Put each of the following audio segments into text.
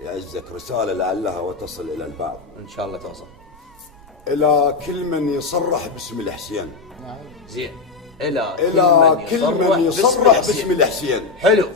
يعزك رسالة لعلها وتصل إلى البعض. ان شاء الله توصل. إلى كل من يصرح باسم الحسين. زين. إلى كل من يصرح باسم الحسين. حلو.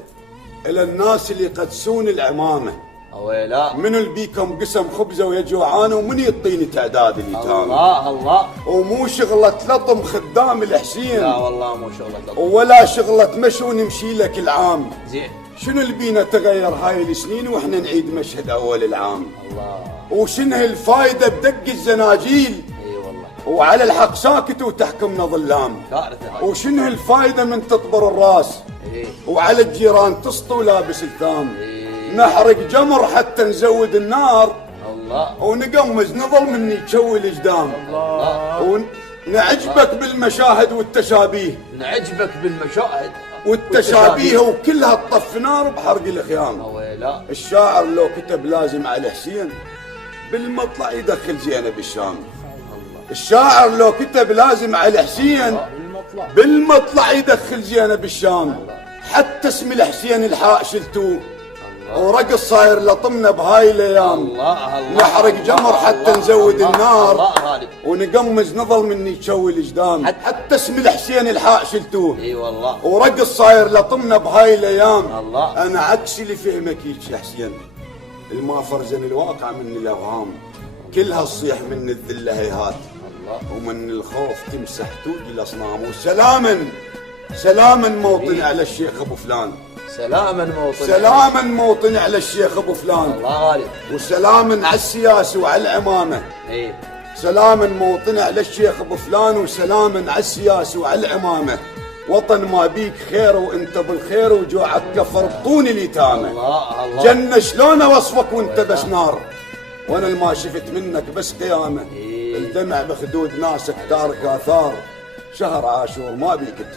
إلى الناس اللي يقدسون العمامة. اويلا. منو اللي بيكم قسم خبزه ويا جوعان ومن يعطيني تعداد اليتامى؟ الله. ومو شغلة لطم خدام الحسين. لا والله مو شغلة لطم. ولا شغلة مشي ونمشي لك العام. زين. شنو اللي بينا تغير هاي السنين واحنا نعيد مشهد اول العام؟ الله. وشنو الفايدة بدق الزناجيل؟ اي والله. وعلى الحق ساكت وتحكمنا ظلام. كارثة هاي. وشنو الفايدة من تطبر الراس؟ اي. وعلى الجيران تسطو ولابس الثام. إيه. نحرق جمر حتى نزود النار. الله. ونقمز نظل مني تشوي الجدام. الله. ونعجبك بالمشاهد والتشابيه. نعجبك بالمشاهد والتشابيه وكلها تطف نار بحرق الخيام. اويلا. الشاعر لو كتب لازم على حسين بالمطلع يدخل زينب الشام. الشاعر لو كتب لازم على حسين بالمطلع يدخل زينب الشام. حتى اسم الحسين الحاء شلتوه ورقص صاير لطمنا بهاي الايام. الله. نحرق جمر حتى نزود النار. الله. ونقمز نظل مني تشوي الجدام. حتى اسم الحسين الحاء شلتوه. اي والله. ورقص صاير لطمنا بهاي الايام. الله. انا عكس اللي فهمك يا حسين. الما فرزن الواقع من الاوهام. كلها تصيح من الذله هيهات. ومن الخوف تمسح توجي الاصنام. سلاما موطن على الشيخ ابو فلان. سلاما موطن على الشيخ ابو فلان. الله غالب. وسلاما على السياسه وعلى العمامه. اي. سلاما موطن على الشيخ ابو فلان وسلاما على السياسه وعلى العمامه. وطن ما بيك خير وانت بالخير وجوعك كفر بطون اليتامى. الله. جنة شلون اوصفك وانت بس نار وانا الما شفت منك بس قيامه. الدمع بخدود ناسك تارك اثار. شهر عاشور ما بيك